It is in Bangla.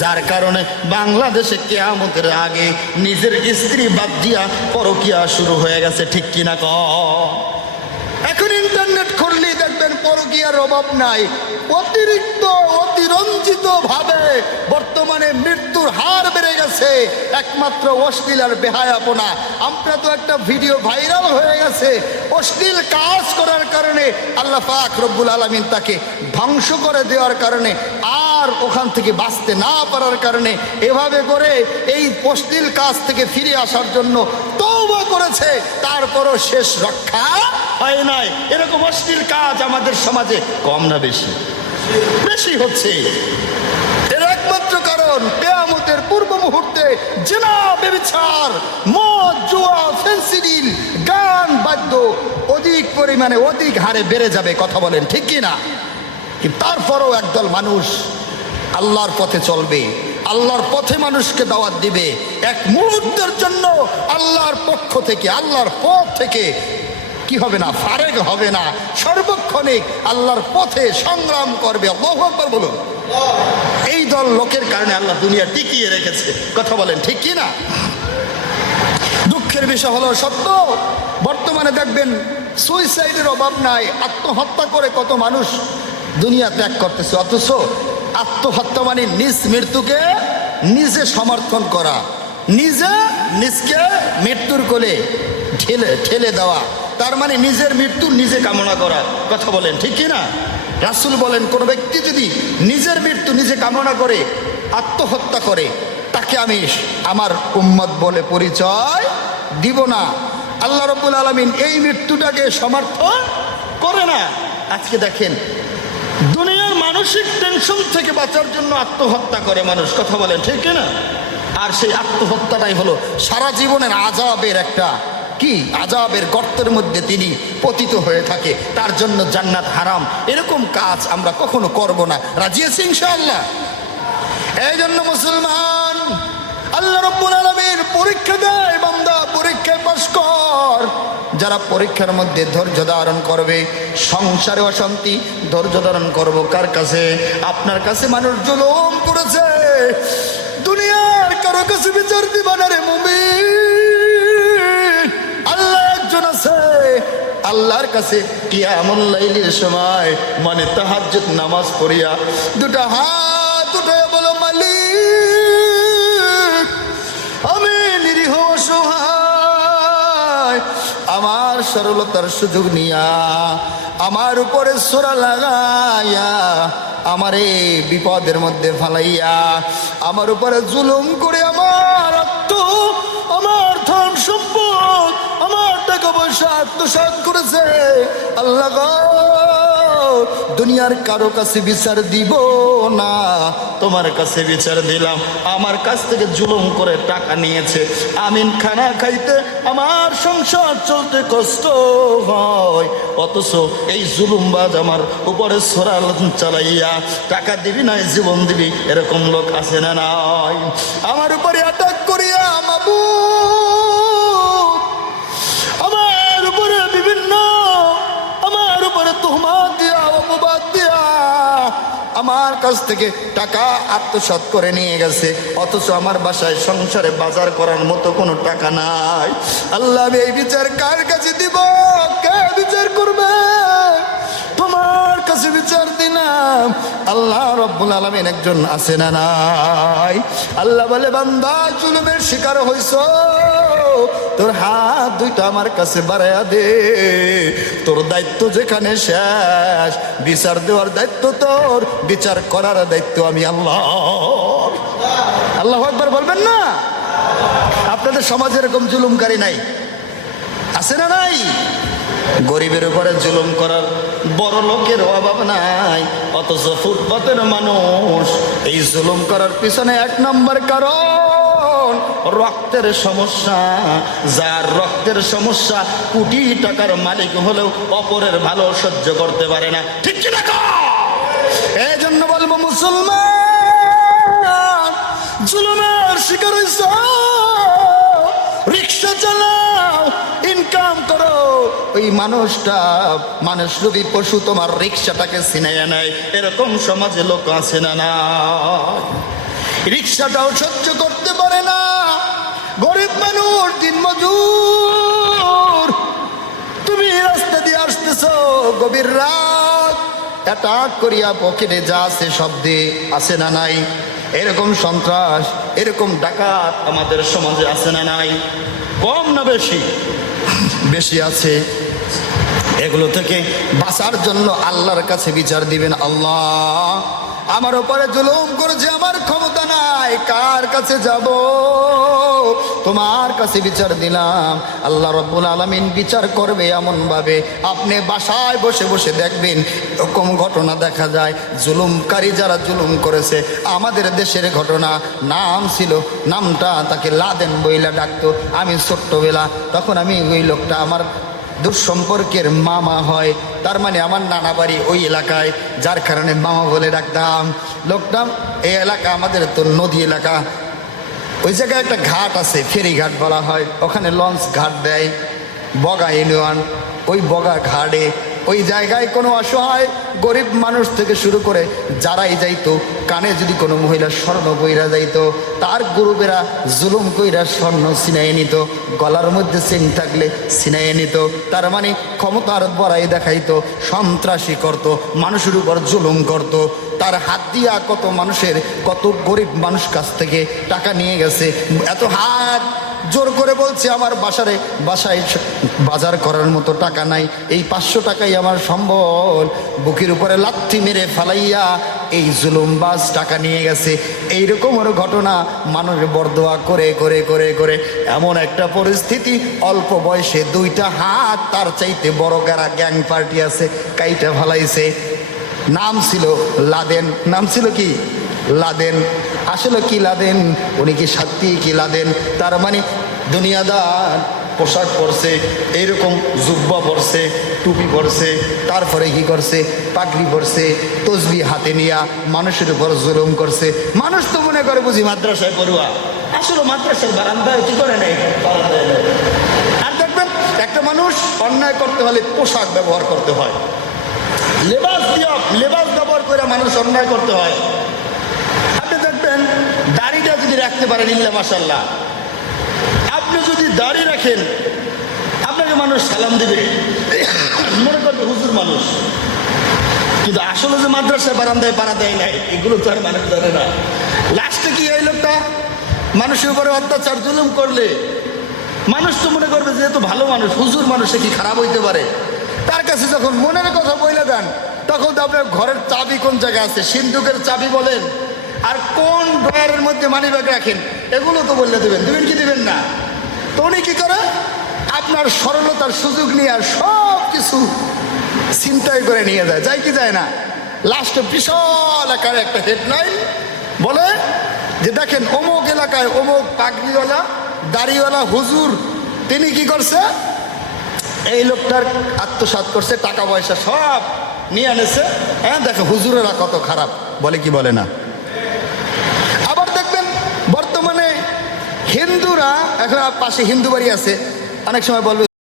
যার কারণে বাংলাদেশে কেয়ামতের আগে নিজের স্ত্রী বাদ দিয়া পরকিয়া শুরু হয়ে গেছে, ঠিক কিনা ক? এখন ইন্টারনেট খুললেই দেখবেন পরকিয়ার অভাব নাই। অতিরিক্ত, অতিরঞ্জিত ভাবে বর্তমানে মৃত্যুর হার বেড়ে গেছে, একমাত্র অশ্লীল আর বেহায়াপনা। আমরা তো একটা ভিডিও ভাইরাল হয়ে গেছে, অশ্লীল কাজ করার কারণে আল্লাহ পাক রব্বুল আলমিন তাকে ধ্বংস করে দেওয়ার কারণে আর ওখান থেকে বাঁচতে না পারার কারণে এভাবে করে এই অশ্লীল কাজ থেকে ফিরে আসার জন্য তৌবা করেছে। তারপরও শেষ রক্ষা হয় নাই। এরকম অশ্লীল কাজ আমাদের সমাজে কম না বেশি? বেশি হচ্ছে। এর একমাত্র কারণ কেয়ামতের পূর্ব মুহূর্তে জেনা বেবিচার মদ, জুয়া ফেন্সিডিল গান, বাদ্য অধিক পরিমাণে অধিক হারে বেড়ে যাবে, কথা বলেন ঠিক কি না তারপরও একদল মানুষ আল্লাহর পথে চলবে, আল্লাহর পথে মানুষকে দাওয়াত দিবে। এক মুহূর্তের জন্য আল্লাহর পক্ষ থেকে, আল্লাহর পথ থেকে কি হবে না ফারেক হবে না। সর্বক্ষণিক আল্লাহর পথে সংগ্রাম করবে। আকবার বলুন। এই দল লোকের কারণে আল্লাহ দুনিয়া টিকিয়ে রেখেছে। কথা বলেন, ঠিক কি না? দুঃখের বিষয় হলো সত্য। বর্তমানে দেখবেন সুইসাইডের অভাব নাই, আত্মহত্যা করে কত মানুষ দুনিয়া ত্যাগ করতেছে। অথচ আত্মহত্যা মানে নিজ মৃত্যুকে নিজে সমর্থন করা, নিজে নিজকে মৃত্যুর কোলে ঠেলে ঠেলে দেওয়া, তার মানে নিজের মৃত্যু নিজে কামনা করা, কথা বলেন, ঠিক না রাসুল বলেন, কোনো ব্যক্তি যদি নিজের মৃত্যু নিজে কামনা করে, আত্মহত্যা করে, তাকে আমি আমার উম্মত বলে পরিচয় দিব না। আল্লাহ রব্বুল আলমিন এই মৃত্যুটাকে সমর্থন করে না। আজকে দেখেন মানসিক টেনশন থেকে বাঁচার জন্য আত্মহত্যা করে মানুষ। কথা বলেন, ঠিক না? আর সেই আত্মহত্যাটাই হলো সারা জীবনের আজাবের একটা কি? আজাবের গর্তের মধ্যে তিনি পতিত হয়ে থাকে। তার জন্য জান্নাত হারাম। এরকম কাজ আমরা কখনো করব না। রাজি আছি ইনশাআল্লাহ? এই জন্য মুসলমান, আল্লাহ রব্বুল আলমীর পরীক্ষা দেয়, বান্দা, পরীক্ষায় পাশ কর। যারা পরীক্ষার মধ্যে ধৈর্য ধারণ করবে, সংসারে অশান্তি ধৈর্য ধারণ করব কার কাছে? আপনার কাছে মানুষ জুলুম করেছে। দুনিয়ার কারও কাছে বিচার দিবা না রে মুমিন। আল্লাহ আছে। আল্লাহর কাছে কিয়ামুল লাইলের সময় মানে তাহাজ্জুদ নামাজ পড়িয়া দুটো হাত উঠে বলো, মালিক আমার সরলতার সুযোগ নিয়া আমার উপরে সোরা লাগাইয়া আমার এই বিপদের মধ্যে ফালাইয়া আমার উপরে জুলুম করে আমার আত্ম, আমার ধন সম্পদ, আমার টাকা পয়সা আত্মসাত করেছে। আল্লাহ দুনিয়ার কারও কাছে বিচার দিব না। তোমার কাছে বিচার দিলাম। আমার কাছ থেকে জুলুম করে টাকা নিয়েছে। আমিন খানা খাইতে আমার সংসার চলতে কষ্ট হয়। অথচ এই জুলুমবাজ আমার উপরে সরাল চালাইয়া টাকা দিবি না জীবন দিবি, এরকম লোক আছে না নাই? আমার উপরে অ্যাটাক করিয়া মাবু আমার কাছ থেকে টাকা আত্মসাৎ করে নিয়ে গেছে। অথচ আমার বাসায় সংসারে বাজার করার মতো কোনো টাকা নাই। আল্লাহ এই বিচার কার কাছে দিব? কে বিচার করবে? তোমার কাছে বিচার দিলাম। আল্লাহ রব্বুল আলমিন একজন আছে না নাই? আল্লাহ বলে, বান্দা, জুলুমের শিকার হইছ। তোর হাত দুইটা আমার কাছে বাড়াইয়া দে। তোর দায়িত্ব যেখানে শেষ, বিচার দেওয়ার দায়িত্ব তোর, বিচার করার দায়িত্ব আমি আল্লাহ। আল্লাহ একবার বলবেন না? আপনাদের সমাজে এরকম জুলুমকারী নাই? আছে না নাই? গরিবের উপরে জুলুম করার বড় লোকের অভাব নাই, অথচ ফুটপাতের মানুষ এই জুলুম করার পিছনে এক নম্বর কারণ। রক্তের সমস্যা, যার রক্তের সমস্যা কোটি টাকার মালিক হলেও অপরের ভালো সহ্য করতে পারে না। ঠিক কি এই জন্য বলব মুসলমান, জুলুমের শিকার হইছ। রিক্সা চালাও, ইনকাম করো। ওই মানুষটা, মানুষ যদি পশু তোমার রিক্সাটাকে ছিনাইয়া নেয় এরকম সমাজে লোক আছে না না রিক্সাটাও সহ্য করতে পারে না। গরিব মানুষ, দিন মজুর। তুমি রাস্তা দিয়ে আসতেছ, গভীর রাত। অ্যাটাক করিয়া পকেটে যা আছে শব্দে আছে না নাই? এরকম সন্ত্রাস, এরকম ডাকাত আমাদের সমাজে আছে না নাই? কম না বেশি? বেশি আছে। এগুলো থেকে বাঁচার জন্য আল্লাহর কাছে বিচার দিবেন আল্লাহ। আমার উপরে জুলুম করেছে, আমার ক্ষমতা নাই। কার কাছে যাব? তোমার কাছে বিচার দিলাম। আল্লাহ রব্বুল আলমিন বিচার করবে এমন ভাবে আপনি বাসায় বসে বসে দেখবেন, এরকম ঘটনা দেখা যায়। জুলুমকারী যারা জুলুম করেছে, আমাদের দেশের ঘটনা। নাম ছিল, নামটা তাকে লাদেন বইলা ডাকতো। আমি ছোট্টবেলা, তখন আমি ওই লোকটা আমার দুঃসম্পর্কের মামা হয়। তার মানে আমার নানা বাড়ি ওই এলাকায়। যার কারণে মামা বলে ডাকতাম লোকটাম এই এলাকা আমাদের তো নদী এলাকা। ওই জায়গায় একটা ঘাট আছে, ফেরি ঘাট বলা হয়। ওখানে লঞ্চ ঘাট দেয়, বগা ইউনিয়ন। ওই বগা ঘাটে ওই জায়গায় কোনো অসহায় গরিব মানুষ থেকে শুরু করে যারাই যাইতো, কানে যদি কোনো মহিলা স্বর্ণ বইরা যাইতো, তার গরুবেরা জুলুম কইরা স্বর্ণ ছিনাইয়ে নিত, গলার মধ্যে চেন থাকলে ছিনাইয়ে নিত, তার মানে ক্ষমতার বড়াই দেখাইতো, সন্ত্রাসী করত, মানুষের উপর জুলুম করত, তার হাত দিয়া কত মানুষের, কত গরিব মানুষ কাছ থেকে টাকা নিয়ে গেছে, এত হাত জোর করে বলছে, আমার বাসারে বাসায় বাজার করার মতো টাকা নাই। এই পাঁচশো টাকাই আমার সম্বল। বুকের উপরে লাথি মেরে ফালাইয়া এই জুলুমবাজ টাকা নিয়ে গেছে। এইরকমের ঘটনা মানুষ বরদোয়া করে করে করে করে। এমন একটা পরিস্থিতি, অল্প বয়সে দুইটা হাত, তার চাইতে বড় গারা গ্যাং পার্টি আছে, কাইটা ফালাইছে। নাম ছিল লাদেন। নাম ছিল কি? লাদেন। আসলে কি লাদেন? উনি কি সত্যি কি লাদেন? তার মানে দুনিয়াদার পোশাক পরছে, এইরকম জুব্বা পরছে, টুপি পরছে, তারপরে কি করছে? পাগড়ি পরছে, তসবি হাতে নিয়া মানুষের উপর জুলুম করছে। মানুষ তো মনে করে বুঝি মাদ্রাসায় পড়ুয়া। আসলে মাদ্রাসার বারান্দায় কি করে নেই? আর দেখবেন, একটা মানুষ অন্যায় করতে হলে পোশাক ব্যবহার করতে হয়। লেবাস দিয়া লেবাস ব্যবহার করে মানুষ অন্যায় করতে হয়। যদি রাখতে পারেন ইল্লা মাসাল্লাহ আপনি যদি দাড়ি রাখেন, আপনাকে মানুষ সালাম দেবে। মনে করবে হুজুর মানুষ। কিন্তু আসলে যে মাদ্রাসায় বারান্দায় পাড়া দেয় নাই, এগুলো তো আর মানুষ জানে না। লাস্টে কি এই লোকটা? মানুষের উপরে অত্যাচার, জুলুম করলে। মানুষ তো মনে করবে যেহেতু ভালো মানুষ, হুজুর মানুষে কি খারাপ হইতে পারে? তার কাছে যখন মনের কথা বলে দেন, তখন তো আপনার ঘরের চাবি কোন জায়গায় আছে? সিন্ধুকের চাবি বলেন আর কোন ড্রয়ারের মধ্যে মানি ব্যাগ রাখেন? এগুলো তো বললে দেবেন। দেবেন কি দেবেন না? তো উনি কি করে? আপনার সরলতার সুযোগ নিয়ে আর সব কিছু চিন্তাই করে নিয়ে যায়। যায় কি যায় না? লাস্টে বিশাল আকারে একটা হেডলাইন বলে যে দেখেন, অমুক এলাকায় অমুক পাগড়িওয়ালা, দাড়িওয়ালা, হুজুর, তিনি কি করছে? এই লোকটার আত্মসাৎ করছে, টাকা পয়সা সব নিয়ে আনেছে হ্যাঁ দেখো, হুজুরেরা কত খারাপ। বলে কি বলে না আবার দেখবেন বর্তমানে হিন্দুরা এখন পাশে হিন্দু বাড়ি আছে অনেক সময় বলবে